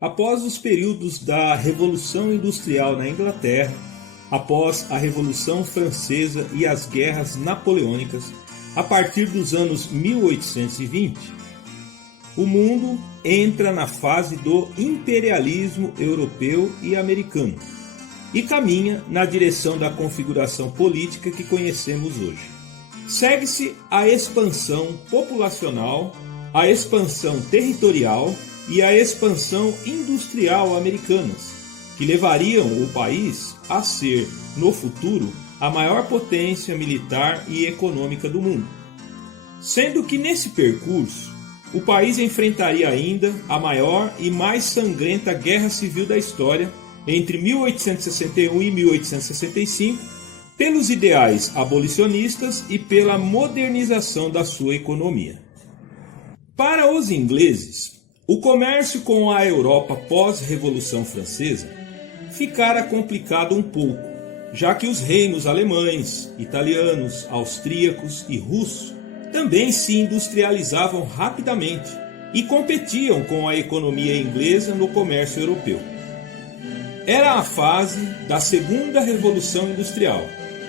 Após os períodos da Revolução Industrial na Inglaterra, após a Revolução Francesa e as guerras napoleônicas, a partir dos anos 1820, o mundo entra na fase do imperialismo europeu e americano e caminha na direção da configuração política que conhecemos hoje. Segue-se a expansão populacional, a expansão territorial e a expansão industrial americanas, que levariam o país a ser, no futuro, a maior potência militar e econômica do mundo. Sendo que nesse percurso, o país enfrentaria ainda a maior e mais sangrenta guerra civil da história entre 1861 e 1865, pelos ideais abolicionistas e pela modernização da sua economia. Para os ingleses, o comércio com a Europa pós-Revolução Francesa ficara complicado um pouco, já que os reinos alemães, italianos, austríacos e russos também se industrializavam rapidamente e competiam com a economia inglesa no comércio europeu. Era a fase da Segunda Revolução Industrial,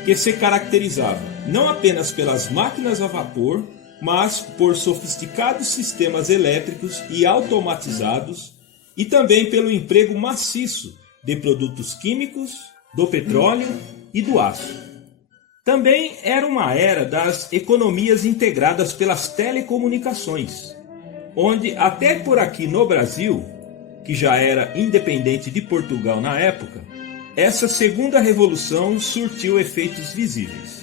que se caracterizava não apenas pelas máquinas a vapor, mas por sofisticados sistemas elétricos e automatizados e também pelo emprego maciço de produtos químicos, do petróleo e do aço. Também era uma era das economias integradas pelas telecomunicações, onde até por aqui no Brasil, que já era independente de Portugal na época, essa segunda revolução surtiu efeitos visíveis.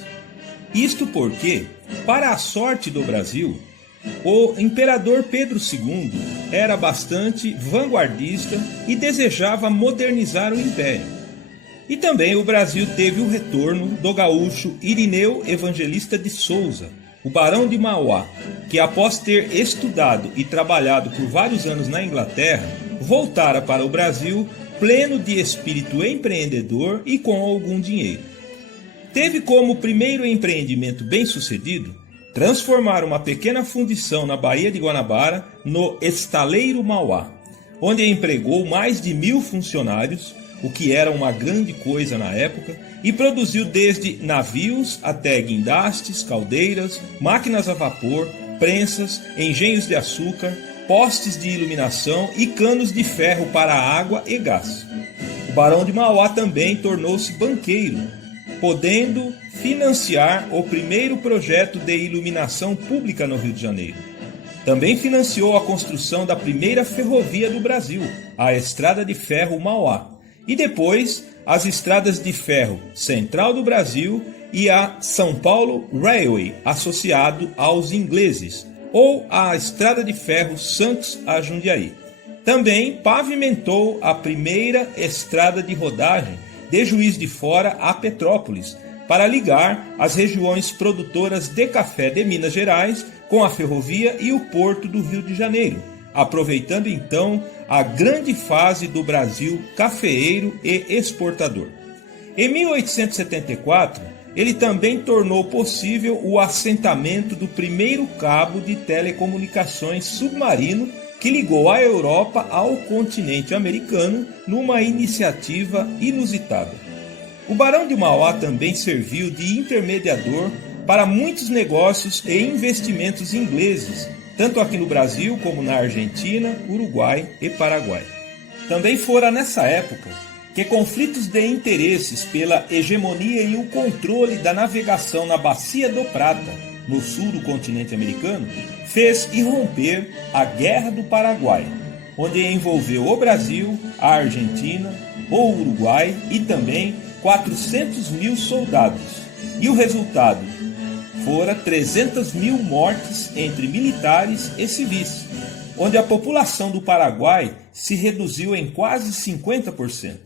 Isto porque, para a sorte do Brasil, o imperador Pedro II era bastante vanguardista e desejava modernizar o império. E também o Brasil teve o retorno do gaúcho Irineu Evangelista de Souza, o Barão de Mauá, que após ter estudado e trabalhado por vários anos na Inglaterra, voltara para o Brasil pleno de espírito empreendedor e com algum dinheiro. Teve como primeiro empreendimento bem-sucedido transformar uma pequena fundição na Baía de Guanabara no Estaleiro Mauá, onde empregou mais de 1.000 funcionários, o que era uma grande coisa na época, e produziu desde navios até guindastes, caldeiras, máquinas a vapor, prensas, engenhos de açúcar, postes de iluminação e canos de ferro para água e gás. O Barão de Mauá também tornou-se banqueiro, podendo financiar o primeiro projeto de iluminação pública no Rio de Janeiro. Também financiou a construção da primeira ferrovia do Brasil, a Estrada de Ferro Mauá, e depois as estradas de ferro Central do Brasil e a São Paulo Railway, associado aos ingleses, ou a Estrada de Ferro Santos a Jundiaí. Também pavimentou a primeira estrada de rodagem de Juiz de Fora a Petrópolis, para ligar as regiões produtoras de café de Minas Gerais com a ferrovia e o porto do Rio de Janeiro, aproveitando então a grande fase do Brasil cafeeiro e exportador. Em 1874, ele também tornou possível o assentamento do primeiro cabo de telecomunicações submarino que ligou a Europa ao continente americano numa iniciativa inusitada. O Barão de Mauá também serviu de intermediador para muitos negócios e investimentos ingleses, tanto aqui no Brasil como na Argentina, Uruguai e Paraguai. Também fora nessa época que conflitos de interesses pela hegemonia e o controle da navegação na Bacia do Prata, no sul do continente americano, fez irromper a Guerra do Paraguai, onde envolveu o Brasil, a Argentina, o Uruguai e também 400.000 soldados. E o resultado fora 300.000 mortes entre militares e civis, onde a população do Paraguai se reduziu em quase 50%.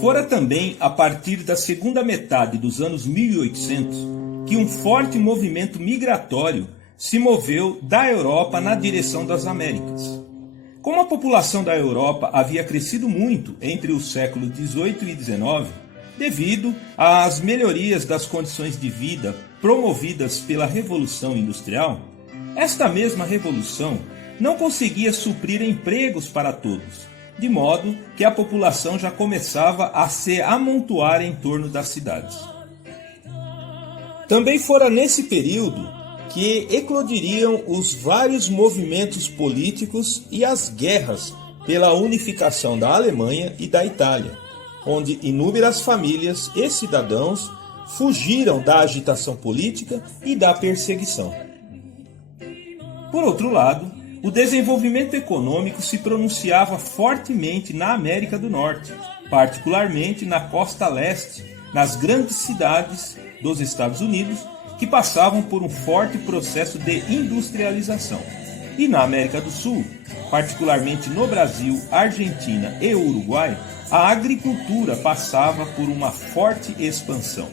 Fora também a partir da segunda metade dos anos 1800 que um forte movimento migratório se moveu da Europa na direção das Américas. Como a população da Europa havia crescido muito entre os séculos XVIII e XIX, devido às melhorias das condições de vida promovidas pela Revolução Industrial, esta mesma revolução não conseguia suprir empregos para todos, de modo que a população já começava a se amontoar em torno das cidades. Também fora nesse período que eclodiriam os vários movimentos políticos e as guerras pela unificação da Alemanha e da Itália, onde inúmeras famílias e cidadãos fugiram da agitação política e da perseguição. Por outro lado, o desenvolvimento econômico se pronunciava fortemente na América do Norte, particularmente na costa leste, nas grandes cidades dos Estados Unidos, que passavam por um forte processo de industrialização. E na América do Sul, particularmente no Brasil, Argentina e Uruguai, a agricultura passava por uma forte expansão.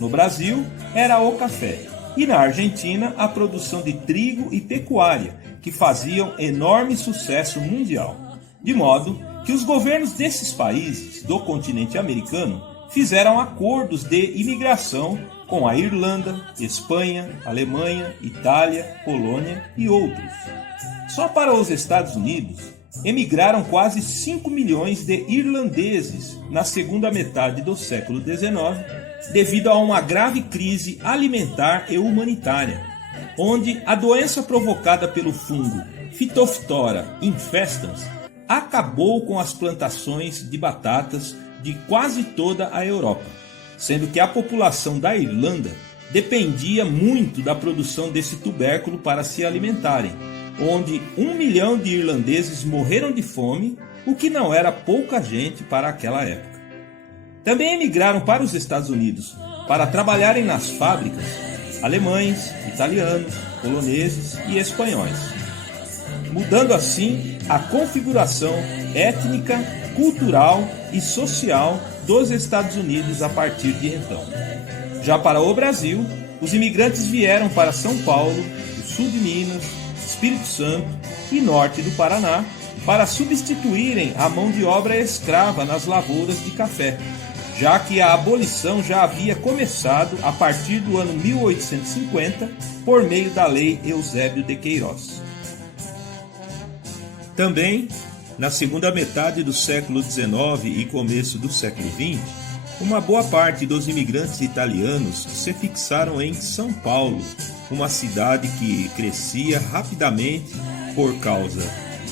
No Brasil, era o café, e na Argentina, a produção de trigo e pecuária, que faziam enorme sucesso mundial. De modo que os governos desses países do continente americano fizeram acordos de imigração com a Irlanda, Espanha, Alemanha, Itália, Polônia e outros. Só para os Estados Unidos, emigraram quase 5 milhões de irlandeses na segunda metade do século XIX, devido a uma grave crise alimentar e humanitária, onde a doença provocada pelo fungo Phytophthora infestans acabou com as plantações de batatas de quase toda a Europa, sendo que a população da Irlanda dependia muito da produção desse tubérculo para se alimentarem, onde 1 milhão de irlandeses morreram de fome, o que não era pouca gente para aquela época. Também emigraram para os Estados Unidos para trabalharem nas fábricas alemães, italianos, poloneses e espanhóis, mudando assim a configuração étnica, cultural e social dos Estados Unidos a partir de então. Já para o Brasil, os imigrantes vieram para São Paulo, o sul de Minas, Espírito Santo e norte do Paraná para substituírem a mão de obra escrava nas lavouras de café, já que a abolição já havia começado a partir do ano 1850 por meio da Lei Eusébio de Queiroz. Também, na segunda metade do século XIX e começo do século XX, uma boa parte dos imigrantes italianos se fixaram em São Paulo, uma cidade que crescia rapidamente por causa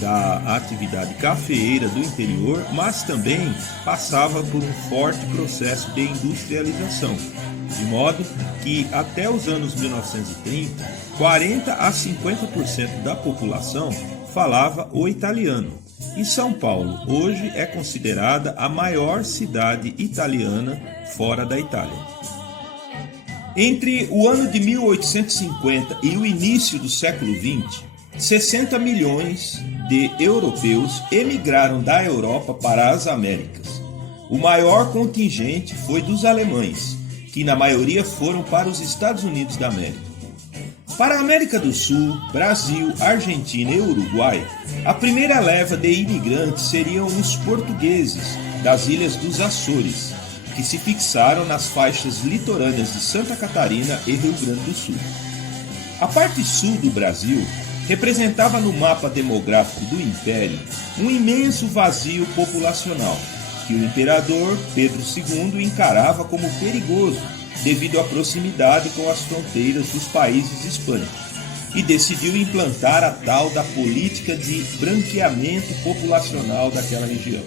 da atividade cafeeira do interior, mas também passava por um forte processo de industrialização, de modo que até os anos 1930, 40 a 50% da população falava o italiano. E São Paulo hoje é considerada a maior cidade italiana fora da Itália. Entre o ano de 1850 e o início do século XX, 60 milhões de europeus emigraram da Europa para as Américas. O maior contingente foi dos alemães, que na maioria foram para os Estados Unidos da América. Para a América do Sul, Brasil, Argentina e Uruguai, a primeira leva de imigrantes seriam os portugueses das ilhas dos Açores, que se fixaram nas faixas litorâneas de Santa Catarina e Rio Grande do Sul. A parte sul do Brasil representava no mapa demográfico do Império um imenso vazio populacional, que o imperador Pedro II encarava como perigoso devido à proximidade com as fronteiras dos países hispânicos, e decidiu implantar a tal da política de branqueamento populacional daquela região.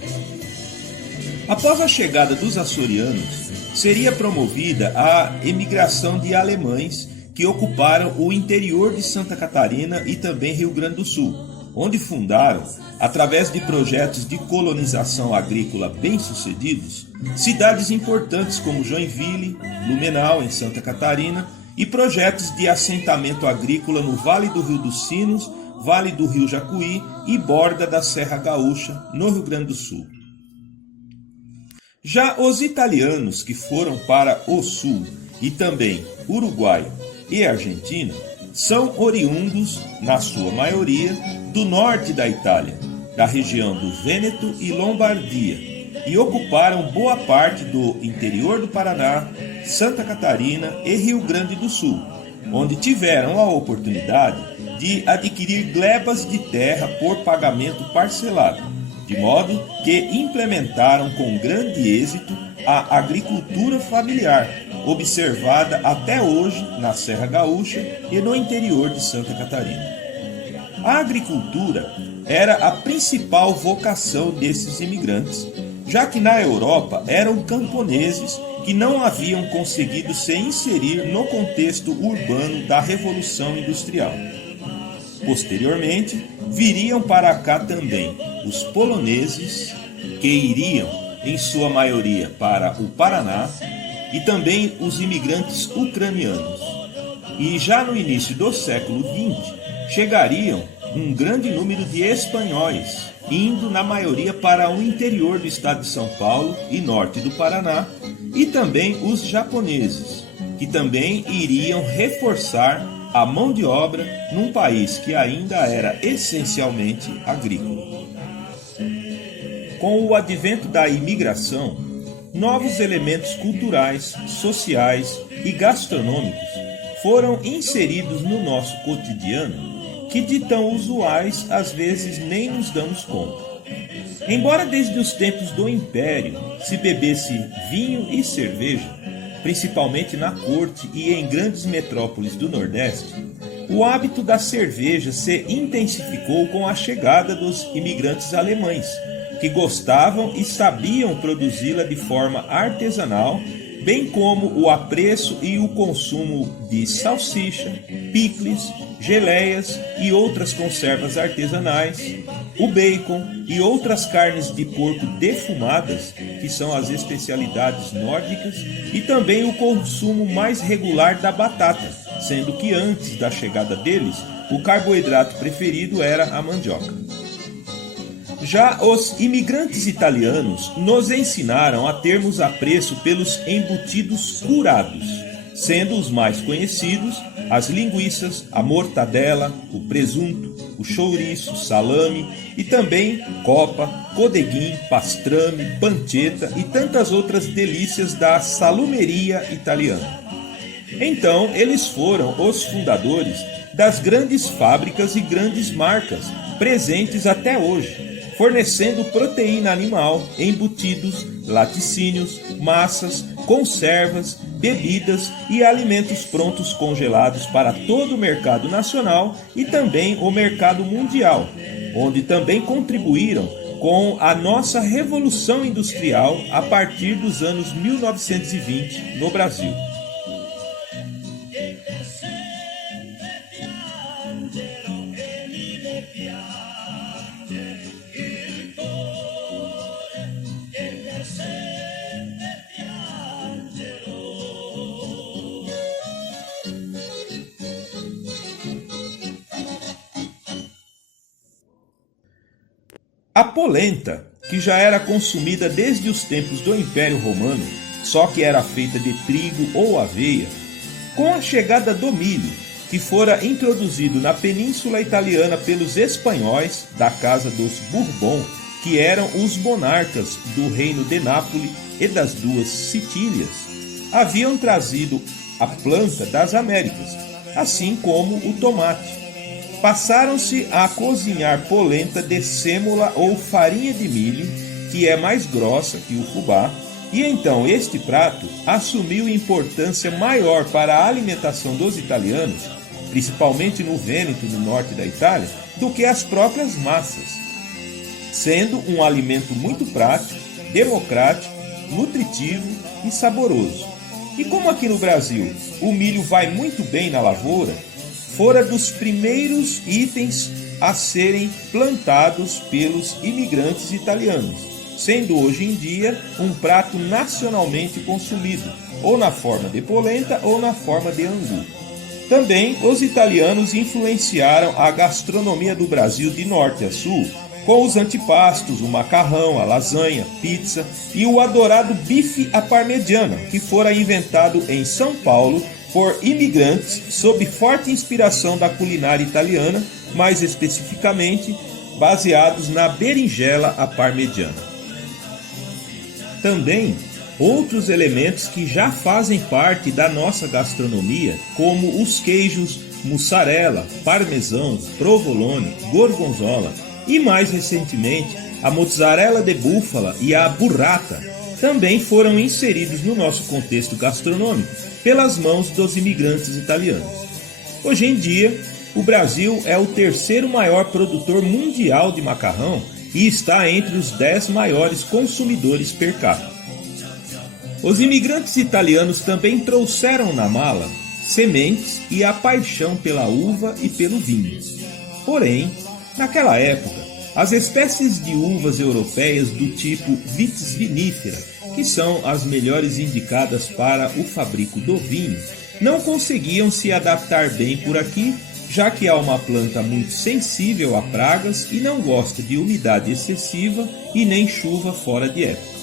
Após a chegada dos açorianos, seria promovida a emigração de alemães que ocuparam o interior de Santa Catarina e também Rio Grande do Sul, onde fundaram, através de projetos de colonização agrícola bem-sucedidos, cidades importantes como Joinville, Blumenau, em Santa Catarina, e projetos de assentamento agrícola no Vale do Rio dos Sinos, Vale do Rio Jacuí e borda da Serra Gaúcha, no Rio Grande do Sul. Já os italianos que foram para o Sul e também Uruguai e Argentina são oriundos, na sua maioria, do norte da Itália, da região do Vêneto e Lombardia, e ocuparam boa parte do interior do Paraná, Santa Catarina e Rio Grande do Sul, onde tiveram a oportunidade de adquirir glebas de terra por pagamento parcelado, de modo que implementaram com grande êxito a agricultura familiar, observada até hoje na Serra Gaúcha e no interior de Santa Catarina. A agricultura era a principal vocação desses imigrantes, já que na Europa eram camponeses que não haviam conseguido se inserir no contexto urbano da Revolução Industrial. Posteriormente, viriam para cá também os poloneses, que iriam, em sua maioria, para o Paraná, e também os imigrantes ucranianos. E já no início do século XX, chegariam um grande número de espanhóis, indo na maioria para o interior do estado de São Paulo e norte do Paraná, e também os japoneses, que também iriam reforçar a mão de obra num país que ainda era essencialmente agrícola. Com o advento da imigração, novos elementos culturais, sociais e gastronômicos foram inseridos no nosso cotidiano, que de tão usuais às vezes nem nos damos conta. Embora desde os tempos do Império se bebesse vinho e cerveja, principalmente na corte e em grandes metrópoles do Nordeste, o hábito da cerveja se intensificou com a chegada dos imigrantes alemães, que gostavam e sabiam produzi-la de forma artesanal, bem como o apreço e o consumo de salsicha, picles, geleias e outras conservas artesanais, o bacon e outras carnes de porco defumadas, que são as especialidades nórdicas, e também o consumo mais regular da batata, sendo que antes da chegada deles, o carboidrato preferido era a mandioca. Já os imigrantes italianos nos ensinaram a termos apreço pelos embutidos curados, sendo os mais conhecidos as linguiças, a mortadela, o presunto, o chouriço, salame e também copa, codeguim, pastrame, pancetta e tantas outras delícias da salumeria italiana. Então, eles foram os fundadores das grandes fábricas e grandes marcas presentes até hoje, fornecendo proteína animal, embutidos, laticínios, massas, conservas, bebidas e alimentos prontos congelados para todo o mercado nacional e também o mercado mundial, onde também contribuíram com a nossa revolução industrial a partir dos anos 1920 no Brasil. A polenta, que já era consumida desde os tempos do Império Romano, só que era feita de trigo ou aveia, com a chegada do milho, que fora introduzido na Península Italiana pelos espanhóis da Casa dos Bourbon, que eram os monarcas do Reino de Nápoles e das duas Sicílias, haviam trazido a planta das Américas, assim como o tomate. Passaram-se a cozinhar polenta de sêmola ou farinha de milho, que é mais grossa que o fubá, e então este prato assumiu importância maior para a alimentação dos italianos, principalmente no Vêneto, no norte da Itália, do que as próprias massas, sendo um alimento muito prático, democrático, nutritivo e saboroso. E como aqui no Brasil o milho vai muito bem na lavoura, fora dos primeiros itens a serem plantados pelos imigrantes italianos, sendo hoje em dia um prato nacionalmente consumido, ou na forma de polenta ou na forma de angu. Também os italianos influenciaram a gastronomia do Brasil de norte a sul, com os antipastos, o macarrão, a lasanha, pizza e o adorado bife à parmegiana, que fora inventado em São Paulo por imigrantes sob forte inspiração da culinária italiana, mais especificamente baseados na berinjela à parmegiana. Também outros elementos que já fazem parte da nossa gastronomia, como os queijos mussarela, parmesão, provolone, gorgonzola e, mais recentemente, a mozzarella de búfala e a burrata também foram inseridos no nosso contexto gastronômico pelas mãos dos imigrantes italianos. Hoje em dia, o Brasil é o terceiro maior produtor mundial de macarrão e está entre os 10 maiores consumidores per capita. Os imigrantes italianos também trouxeram na mala sementes e a paixão pela uva e pelo vinho. Porém, naquela época, as espécies de uvas europeias do tipo Vitis vinifera, que são as melhores indicadas para o fabrico do vinho, não conseguiam se adaptar bem por aqui, já que é uma planta muito sensível a pragas e não gosta de umidade excessiva e nem chuva fora de época.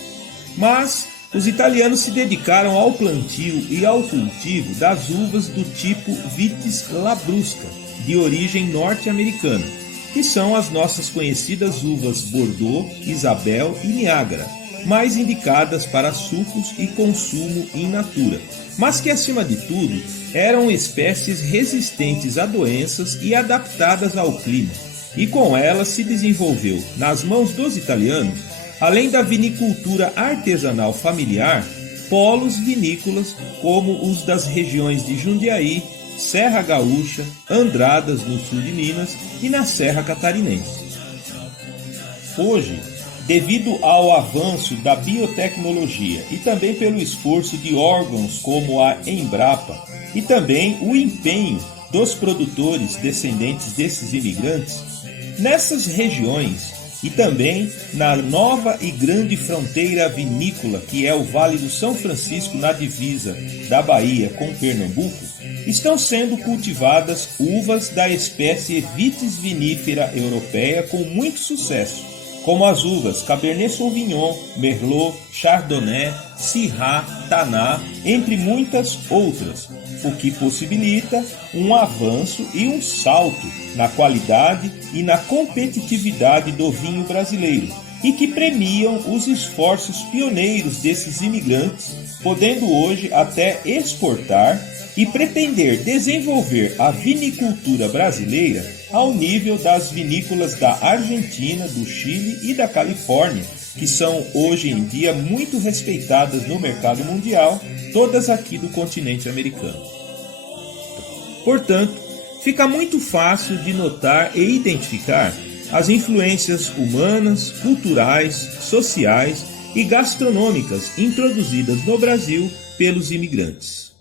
Mas os italianos se dedicaram ao plantio e ao cultivo das uvas do tipo Vitis labrusca, de origem norte-americana, que são as nossas conhecidas uvas Bordeaux, Isabel e Niágara, mais indicadas para sucos e consumo in natura, mas que, acima de tudo, eram espécies resistentes a doenças e adaptadas ao clima, e com elas se desenvolveu, nas mãos dos italianos, além da vinicultura artesanal familiar, polos vinícolas como os das regiões de Jundiaí, Serra Gaúcha, Andradas no sul de Minas e na Serra Catarinense. Hoje, devido ao avanço da biotecnologia e também pelo esforço de órgãos como a Embrapa e também o empenho dos produtores descendentes desses imigrantes, nessas regiões e também na nova e grande fronteira vinícola que é o Vale do São Francisco na divisa da Bahia com Pernambuco, estão sendo cultivadas uvas da espécie Vitis vinifera europeia com muito sucesso, como as uvas Cabernet Sauvignon, Merlot, Chardonnay, Syrah, Taná, entre muitas outras, o que possibilita um avanço e um salto na qualidade e na competitividade do vinho brasileiro e que premiam os esforços pioneiros desses imigrantes, podendo hoje até exportar e pretender desenvolver a vinicultura brasileira ao nível das vinícolas da Argentina, do Chile e da Califórnia, que são hoje em dia muito respeitadas no mercado mundial, todas aqui do continente americano. Portanto, fica muito fácil de notar e identificar as influências humanas, culturais, sociais e gastronômicas introduzidas no Brasil pelos imigrantes.